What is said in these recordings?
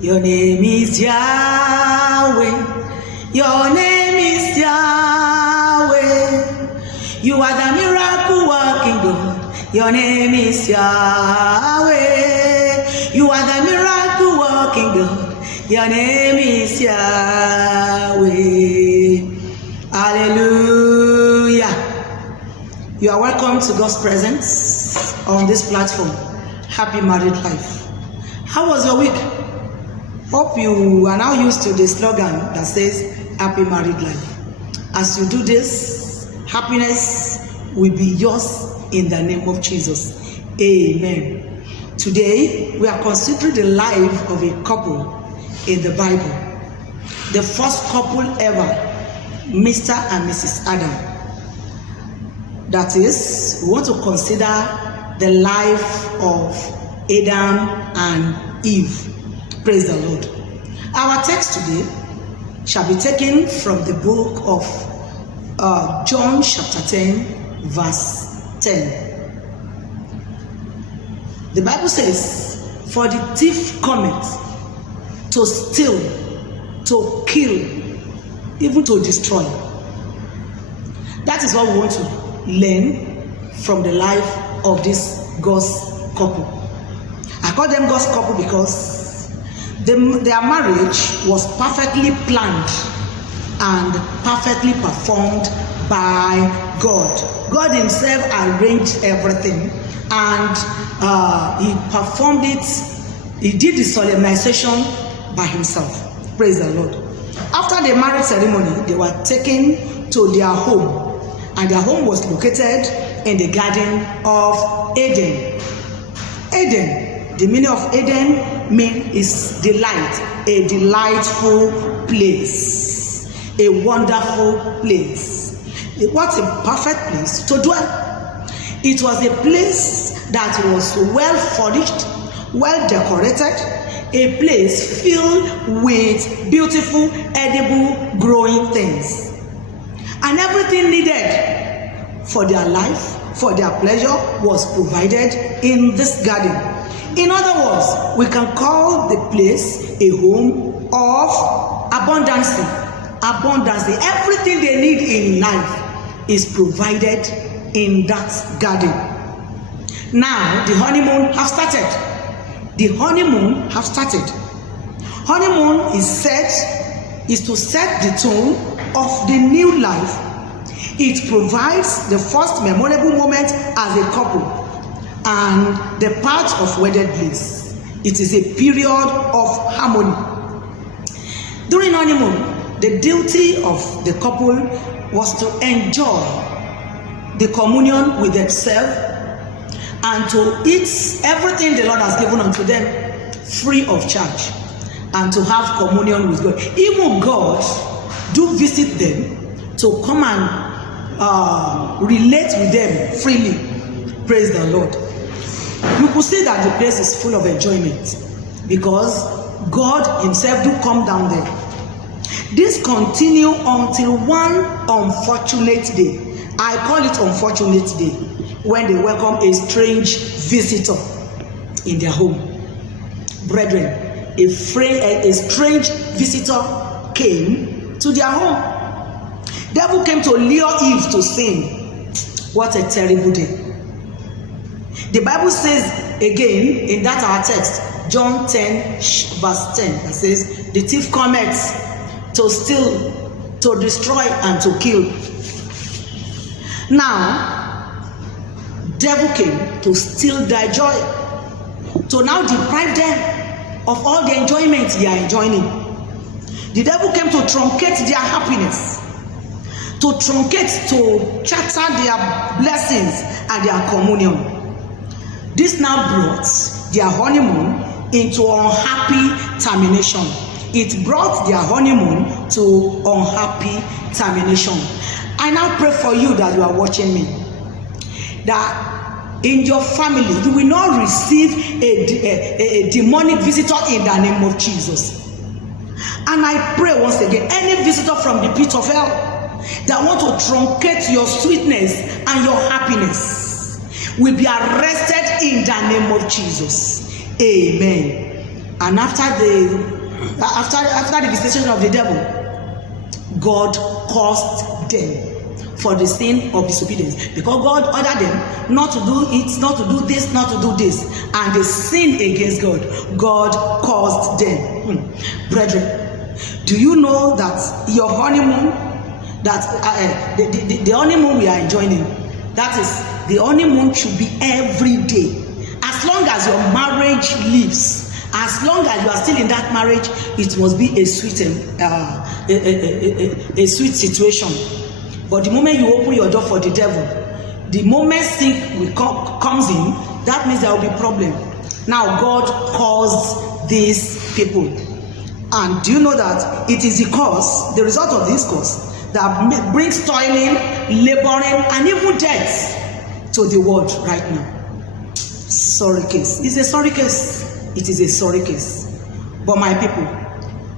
Your name is Yahweh. Your name is Yahweh. You are the miracle working God. Your name is Yahweh. You are the miracle working God. Your name is Yahweh. Hallelujah. You are welcome to God's presence on this platform. Happy married life. How was your week? Hope you are now used to the slogan that says happy married life. As you do this, happiness will be yours in the name of Jesus. Amen. Today, we are considering the life of a couple in the Bible. The first couple ever, Mr. and Mrs. Adam. That is, we want to consider the life of Adam and Eve. Praise the Lord. Our text today shall be taken from the book of John chapter 10, verse 10. The Bible says, for the thief cometh to steal, to kill, even to destroy. That is what we want to learn from the life of this God's couple. I call them God's couple because their marriage was perfectly planned and perfectly performed by God. God himself arranged everything, and he performed it. He did the solemnization by himself. Praise the Lord. After the marriage ceremony, they were taken to their home, and their home was located in the Garden of Eden. Eden, the meaning of Eden is delight, a delightful place, a wonderful place. What a perfect place to dwell. It was a place that was well furnished, well decorated, a place filled with beautiful, edible, growing things. And everything needed for their life, for their pleasure, was provided in this garden. In other words, we can call the place a home of abundance. Abundance. Everything they need in life is provided in that garden. Now, the honeymoon have started. The honeymoon have started. Honeymoon is to set the tone of the new life. It provides the first memorable moment as a couple and the part of wedded bliss. It is a period of harmony. During honeymoon, the duty of the couple was to enjoy the communion with themselves and to eat everything the Lord has given unto them free of charge, and to have communion with God. Even God do visit them to come and relate with them freely. Praise the Lord. You could see that the place is full of enjoyment because God himself do come down there. This continue until one unfortunate day. I call it unfortunate day, when they welcome a strange visitor in their home. Brethren, a strange visitor came to their home. Devil came to lure Eve to sin. What a terrible day. The Bible says again in that our text, John 10 verse 10, it says, the thief cometh to steal, to destroy, and to kill. Now, devil came to steal their joy, to now deprive them of all the enjoyment they are enjoying. The devil came to truncate their happiness, to truncate, to shatter their blessings and their communion. This now brought their honeymoon into unhappy termination. It brought their honeymoon to unhappy termination. I now pray for you that you are watching me, that in your family you will not receive a demonic visitor in the name of Jesus. And I pray once again, any visitor from the pit of hell that want to truncate your sweetness and your happiness will be arrested in the name of Jesus. Amen. And after the visitation of the devil, God cursed them for the sin of disobedience, because God ordered them not to do it, not to do this, not to do this, and they sinned against God. God cursed them. Brethren, do you know that your honeymoon, that the honeymoon we are enjoying, that is, the honeymoon should be every day. As long as your marriage lives, as long as you are still in that marriage, it must be a sweet sweet situation. But the moment you open your door for the devil, the moment sin comes in, that means there will be problem. Now God caused these people, and do you know that it is the result of this cause, that brings toiling, laboring, and even death to the world right now. Sorry case. It's a sorry case. It is a sorry case. But my people,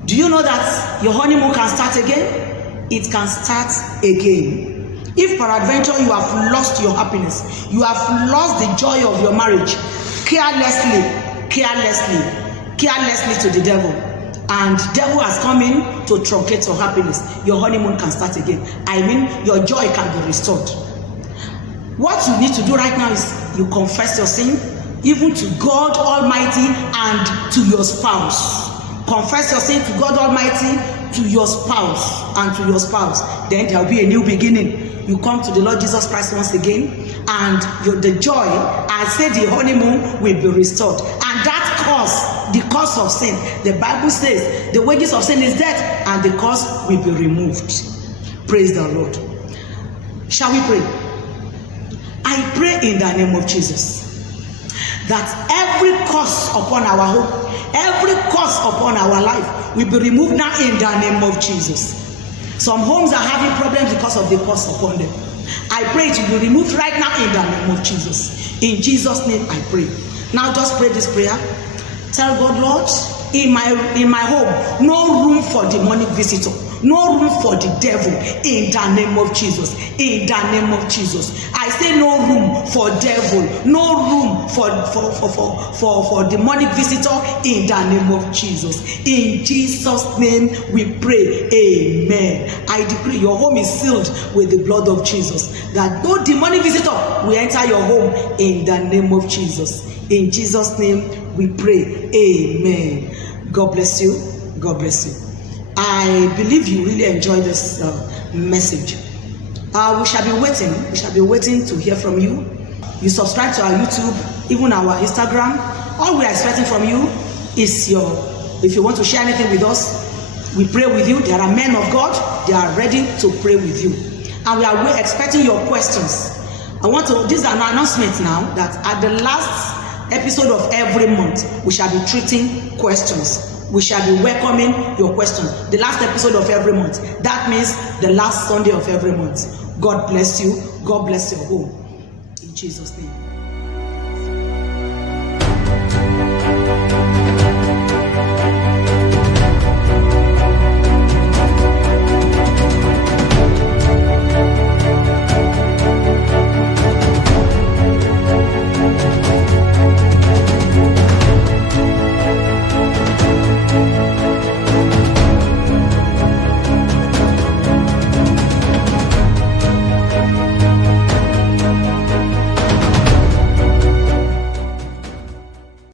do you know that your honeymoon can start again? It can start again. If peradventure you have lost your happiness, you have lost the joy of your marriage, carelessly to the devil, and the devil has come in to truncate your happiness, your honeymoon can start again. I mean, your joy can be restored. What you need to do right now is you confess your sin, even to God Almighty and to your spouse. Confess your sin to God Almighty, to your spouse, and to your spouse. Then there will be a new beginning. You come to the Lord Jesus Christ once again, and the joy, I say the honeymoon, will be restored. And that cause, the cause of sin, the Bible says the wages of sin is death, and the cause will be removed. Praise the Lord. Shall we pray? I pray in the name of Jesus that every curse upon our home, every curse upon our life will be removed now in the name of Jesus. Some homes are having problems because of the curse upon them. I pray it will be removed right now in the name of Jesus. In Jesus' name I pray. Now just pray this prayer. Tell God, Lord, in my home, no room for demonic visitor, no room for the devil, in the name of Jesus. In the name of Jesus, I say no room for devil, no room for demonic visitor, in the name of Jesus. In Jesus' name we pray. Amen. I decree your home is sealed with the blood of Jesus, that no demonic visitor will enter your home, in the name of Jesus. In Jesus' name we pray. Amen. God bless you. God bless you. I believe you really enjoyed this message. We shall be waiting. We shall be waiting to hear from you. You subscribe to our YouTube, even our Instagram. All we are expecting from you is if you want to share anything with us, we pray with you. There are men of God. They are ready to pray with you. And we are expecting your questions. This is an announcement now, that at the last episode of every month, we shall be treating questions. We shall be welcoming your question. The last episode of every month. That means the last Sunday of every month. God bless you. God bless your home. In Jesus' name.